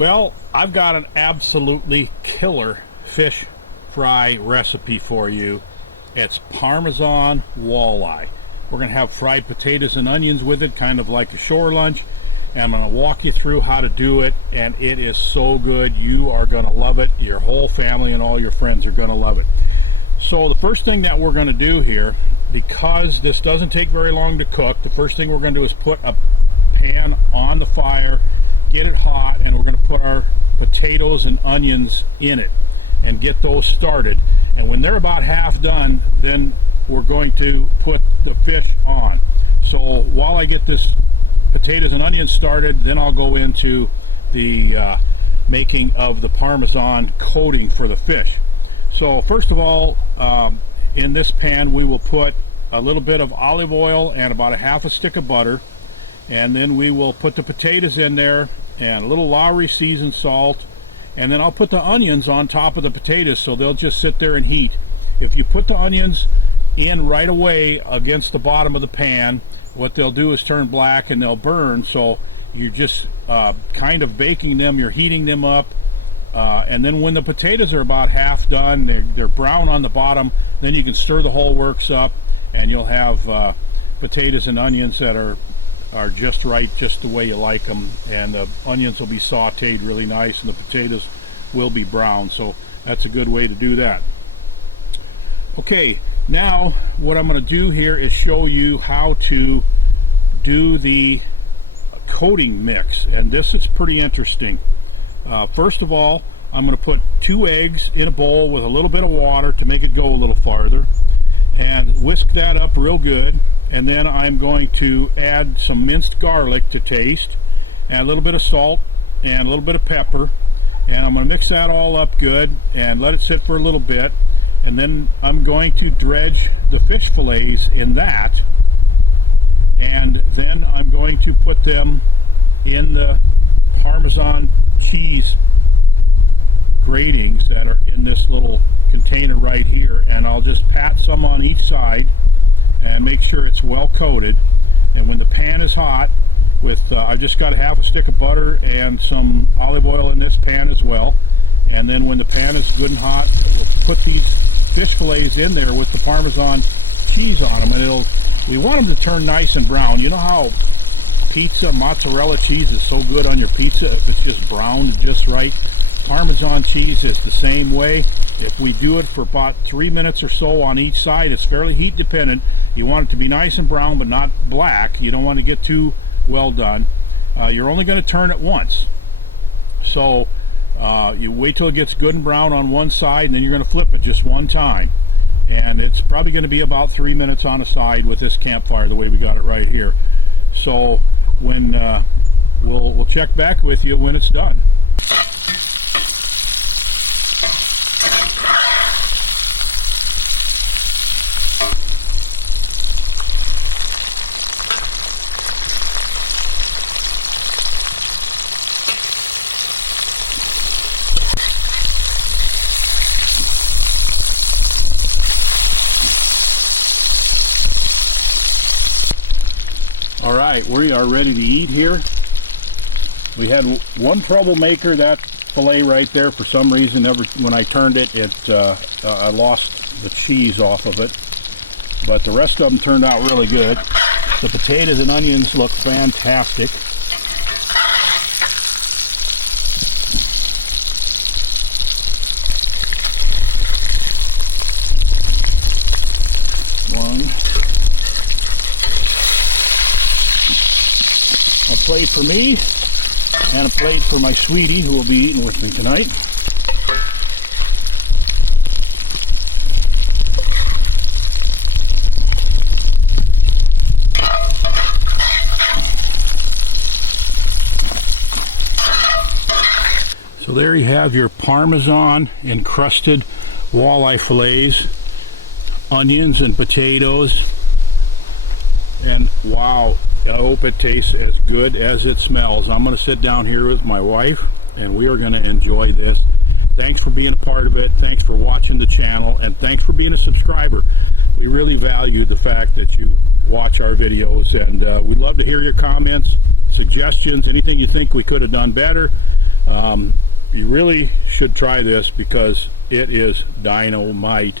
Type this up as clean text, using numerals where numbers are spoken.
Well, I've got an absolutely killer fish fry recipe for you. It's Parmesan walleye. We're going to have fried potatoes and onions with it, kind of like a shore lunch. And I'm going to walk you through how to do it, and it is so good. You are going to love it. Your whole family and all your friends are going to love it. So the first thing that we're going to do here, because this doesn't take very long to cook, the first thing we're going to do is put a pan on the fire, get it hot, and we're going to put our potatoes and onions in it and get those started. And when they're about half done, then we're going to put the fish on. So while I get this potatoes and onions started, then I'll go into the making of the Parmesan coating for the fish. So first of all, in this pan we will put a little bit of olive oil and about a half a stick of butter, and then we will put the potatoes in there and a little Lowry seasoned salt, and then I'll put the onions on top of the potatoes so they'll just sit there and heat. If you put the onions in right away against the bottom of the pan, what they'll do is turn black and they'll burn. So you're just kind of baking them, you're heating them up, and then when the potatoes are about half done, they're brown on the bottom, then you can stir the whole works up and you'll have potatoes and onions that are just right, just the way you like them, and the onions will be sauteed really nice and the potatoes will be brown. So that's a good way to do that. Okay, now what I'm going to do here is show you how to do the coating mix, and this is pretty interesting. First of all, I'm going to put 2 eggs in a bowl with a little bit of water to make it go a little farther, and whisk that up real good. And then I'm going to add some minced garlic to taste, and a little bit of salt and a little bit of pepper, and I'm going to mix that all up good and let it sit for a little bit. And then I'm going to dredge the fish fillets in that, and then I'm going to put them in the Parmesan cheese gratings that are in this little container right here, and I'll just pat some on each side and make sure it's well coated. And when the pan is hot, with I've just got a half a stick of butter and some olive oil in this pan as well, and then when the pan is good and hot, we'll put these fish fillets in there with the Parmesan cheese on them, and we want them to turn nice and brown. You know how pizza mozzarella cheese is so good on your pizza if it's just browned just right? Parmesan cheese is the same way. If we do it for about 3 minutes or so on each side, it's fairly heat dependent. You want it to be nice and brown but not black. You don't want to get too well done. You're only going to turn it once. So you wait till it gets good and brown on one side, and then you're going to flip it just one time. And it's probably going to be about 3 minutes on a side with this campfire, the way we got it right here. So when we'll check back with you when it's done. All right, we are ready to eat here. We had one troublemaker, that fillet right there. For some reason, when I turned it, I lost the cheese off of it. But the rest of them turned out really good. The potatoes and onions look fantastic. A plate for me, and a plate for my sweetie, who will be eating with me tonight. So there you have your Parmesan encrusted walleye fillets, onions and potatoes, and wow, I hope it tastes as good as it smells. I'm going to sit down here with my wife and we are going to enjoy this. Thanks for being a part of it. Thanks for watching the channel, and thanks for being a subscriber. We really value the fact that you watch our videos, and we'd love to hear your comments, suggestions, anything you think we could have done better. You really should try this because it is dynamite.